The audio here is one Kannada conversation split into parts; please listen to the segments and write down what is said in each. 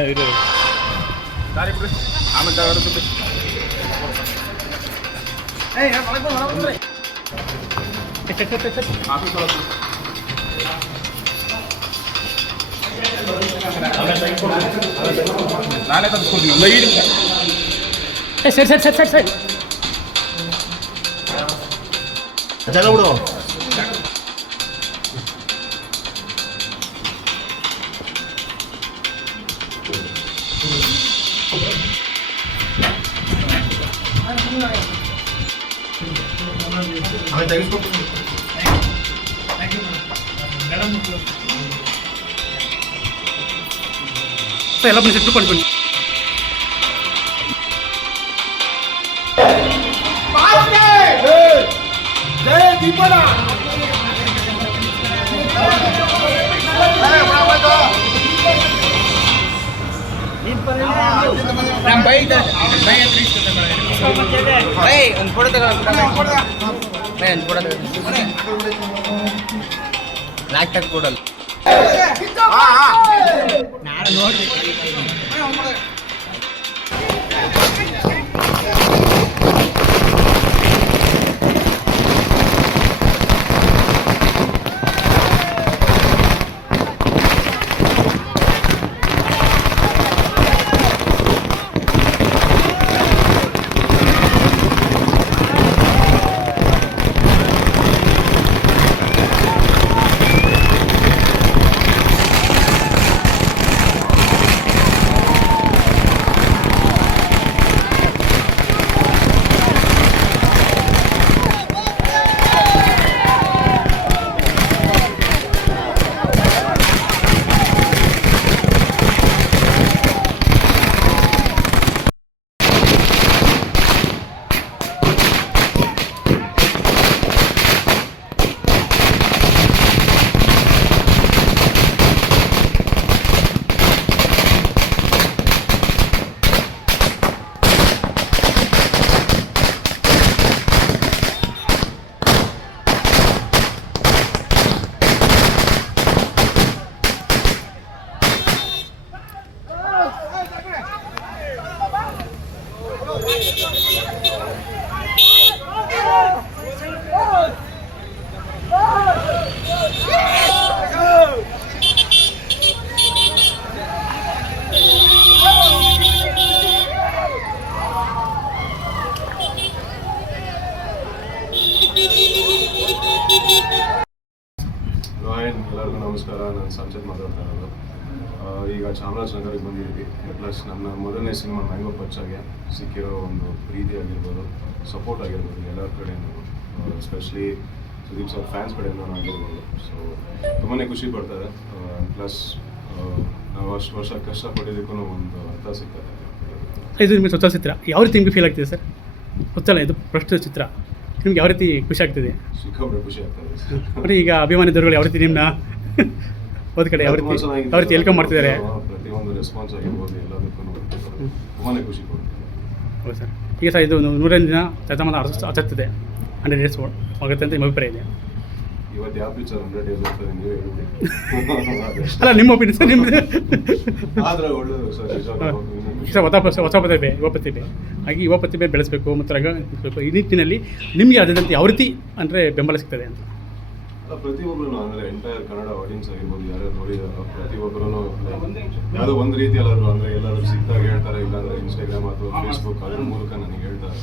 ಏನು ಇದು ದಾರಿ ಬಿಡ್ರಿ ಆಮೇಲೆ ತಗೊಳ್ರಿ ನಾನೇ ತಂದ್ಕೊಡ್ತೀನಿ ಲೈಟ್ ಸರಿ ಸರಿ ಸರಿ ಸರಿ ಸರಿ ಜಾಗ ಬಿಡು ಸರ್ ಎಲ್ಲ ಬನ್ನಿ ಸಿಟ್ಟು ಬನ್ನಿ ಜಯ ದೀಪನ ಒಂದು ಫೋಟೋ ಬ್ಲ್ಯಾಕ್ ಟ್ಯಾಗ್ ಕೊಡಲ್ಲ ನಾನು ನೋಡಿ ಎಲ್ಲರಿಗೂ ನಮಸ್ಕಾರ. ನಾನು ಸಂಜಯ್ ಮಾತಾಡ್ತಾ ಇರೋದು. ಈಗ ಚಾಮರಾಜನಗರಕ್ಕೆ ಬಂದಿದ್ದೀವಿ. ಪ್ಲಸ್ ನನ್ನ ಮೊದಲನೇ ಸಿನಿಮಾ ಮ್ಯಾಂಗೋ ಪಚ್ಚಾಗೆ ಸಿಕ್ಕಿರೋ ಒಂದು ಪ್ರೀತಿ ಆಗಿರ್ಬೋದು, ಸಪೋರ್ಟ್ ಆಗಿರ್ಬೋದು ಎಲ್ಲರ ಕಡೆಯೂ, ಎಸ್ಪೆಷಲಿ ಸುದೀಪ್ ಸರ್ ಫ್ಯಾನ್ಸ್ ಕಡೆಯಿಂದ ಆಗಿರ್ಬೋದು. ಸೊ ತುಂಬಾ ಖುಷಿ ಪಡ್ತಾರೆ. ಪ್ಲಸ್ ನಾವು ಅಷ್ಟು ವರ್ಷ ಕಷ್ಟಪಟ್ಟಿದ್ದಕ್ಕೂ ಒಂದು ಅರ್ಥ ಸಿಗ್ತದೆ. ಇದು ನಿಮಗೆ ಹೊಸ ಚಿತ್ರ ಯಾವ ರೀತಿ ನಿಮಗೆ ಫೀಲ್ ಆಗ್ತಿದೆ ಸರ್? ಗೊತ್ತಲ್ಲ, ಇದು ಪ್ರಸ್ತುತ ಚಿತ್ರ ನಿಮ್ಗೆ ಯಾವ ರೀತಿ ಖುಷಿ ಆಗ್ತಿದೆ? ಸಿಕ್ಕಾಪಟ್ಟೆ ಖುಷಿ ಆಗ್ತದೆ. ಬರೀ ಈಗ ಅಭಿಮಾನಿ ದೊರೆಗಳು ಯಾವ ರೀತಿ ನಿಮ್ಮನ್ನ ಒಂದು ಕಡೆ ಯಾವ ರೀತಿ ವೆಲ್ಕಮ್ ಮಾಡ್ತಿದ್ದಾರೆ? ಪ್ರತಿಯೊಂದು ರೆಸ್ಪಾನ್ಸ್ ಆಗಿರ್ಬೋದು ಎಲ್ಲದಕ್ಕೂ ತುಂಬಾ ಖುಷಿ ಕೊಡ್ತೀವಿ. ಹೌದು ಸರ್. ಈಗ ಸರ್ ಇದು 100ನೇ ದಿನ ಶತಮಾನ ಆಚರಿಸ್ತಿದೆ, 100 ಡೇಸ್ ಆಗುತ್ತೆ ಅಂತ ನಿಮ್ಮ ಅಭಿಪ್ರಾಯ ಇದೆ? ಇವತ್ತು ಯಾವ ಪಿಕ್ಚರ್ 100 ಡೇಸ್ ಆಗ್ತದೆ ನೀವೇ ಹೇಳ್ತೀವಿ. ಅಲ್ಲ, ನಿಮ್ಮ ಒಪಿನಿಯನ್ ಸರ್ ನಿಮ್ಮದು. ಆದರೆ ಒಳ್ಳೆಯದು ಸರ್, ಹೊಸ ಪ್ರತಿಭೆ ಹಾಗೆ ಯುವ ಪ್ರತಿಭೆ ಬೆಳೆಸಬೇಕು ಮತ್ತು ಈ ನಿಟ್ಟಿನಲ್ಲಿ ನಿಮಗೆ ಅದರಂತೆ ಯಾವ ರೀತಿ ಅಂದರೆ ಬೆಂಬಲ ಸಿಗ್ತದೆ ಅಂತ? ಪ್ರತಿಯೊಬ್ಬರೂ ಅಂದರೆ ಎಂಟೈರ್ ಕನ್ನಡ ಆಡಿಯನ್ಸ್ ಆಗಿರ್ಬೋದು, ಯಾರ್ಯಾರು ನೋಡಿದಾರೋ ಪ್ರತಿಯೊಬ್ಬರೂ ಯಾವುದೋ ಒಂದು ರೀತಿ ಎಲ್ಲರೂ ಸಿಕ್ತಾಗ ಹೇಳ್ತಾರೆ, ಇಲ್ಲಾಂದರೆ ಇನ್ಸ್ಟಾಗ್ರಾಮ್ ಅಥವಾ ಫೇಸ್ಬುಕ್ ಅದ್ರ ಮೂಲಕ ನನಗೆ ಹೇಳ್ತಾರೆ.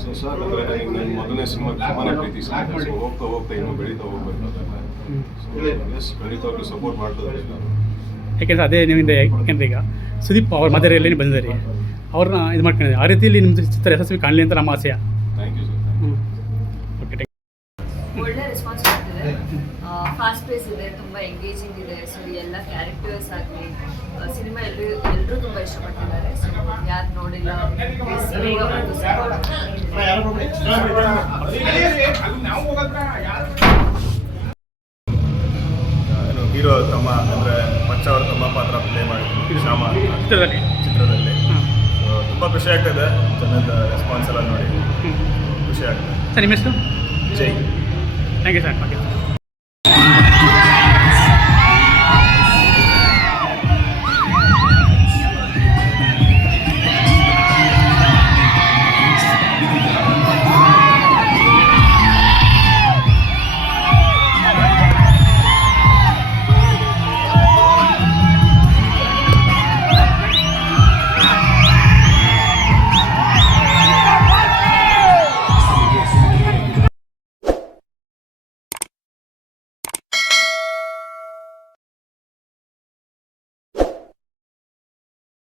ಸೊ ಸರ್ ಅಂದರೆ ನನಗೆ ನನ್ನ ಮೊದಲನೇ ಸಿನಿಮಾ ತುಂಬಾ ಪ್ರೀತಿ ಸಿಗುತ್ತೆ. ಸೊ ಹೋಗ್ತಾ ಇನ್ನೂ ಬೆಳೀತಾ ಹೋಗ್ಬೇಕಾಗುತ್ತೆ. ಸೊ ಖಂಡಿತವಾಗ್ಲೂ ಸಪೋರ್ಟ್ ಮಾಡ್ತಾರೆ ಎಲ್ಲರೂ. ಯಾಕೆಂದರೆ ಅದೇ ನಿಮ್ಮಿಂದ ಯಾಕೆಂದರೆ ಈಗ ಸುದೀಪ್ ಅವ್ರ ಮದರಿಯಲ್ಲಿ ಬಂದಿದ್ದಾರೆ, ಅವ್ರನ್ನ ಇದು ಮಾಡ್ಕೊಂಡಿದ್ದಾರೆ. ಆ ರೀತಿಯಲ್ಲಿ ನಿಮ್ಮದು ಚಿತ್ರ ಯಶಸ್ವಿ ಕಾಣಲಿ ಅಂತ ನಮ್ಮ ಆಸೆಯ. Thank you sir. ಓಕೆ, ಒಳ್ಳೆ ರೆಸ್ಪಾನ್ಸ್ ಮಾಡ್ತಿದೆ. ಫಾಸ್ಟ್ ಪೇಸ್ ಇದೆ, ತುಂಬ ಎಂಗೇಜಿಂಗ್ ಇದೆ. ಸೊ ಎಲ್ಲ ಕ್ಯಾರೆಕ್ಟರ್ಸ್ ಆಗಲಿ ಸಿನಿಮಾ ಎಲ್ಲರೂ ತುಂಬ ಇಷ್ಟಪಟ್ಟಿದ್ದಾರೆ. ಸೊ ಯಾರು ನೋಡಿಲ್ಲ ಬೇಗ ಹೀರೋ ತಮ್ಮ ಅಂದರೆ ಪಚ್ಚ ಅವರ ತಮ್ಮ ಪಾತ್ರ ಪ್ಲೇ ಮಾಡಿದ್ರು ಶ್ಯಾಮ ಚಿತ್ರದಲ್ಲಿ. ತುಂಬ ಖುಷಿ ಆಗ್ತದೆ, ಜನದ ರೆಸ್ಪಾನ್ಸ್ ಎಲ್ಲ ನೋಡಿ ಖುಷಿ ಆಗ್ತದೆ. ಸರ್ ನಿಮ್ಮ ಹೆಸರು? ಜೈ. Thank you sir.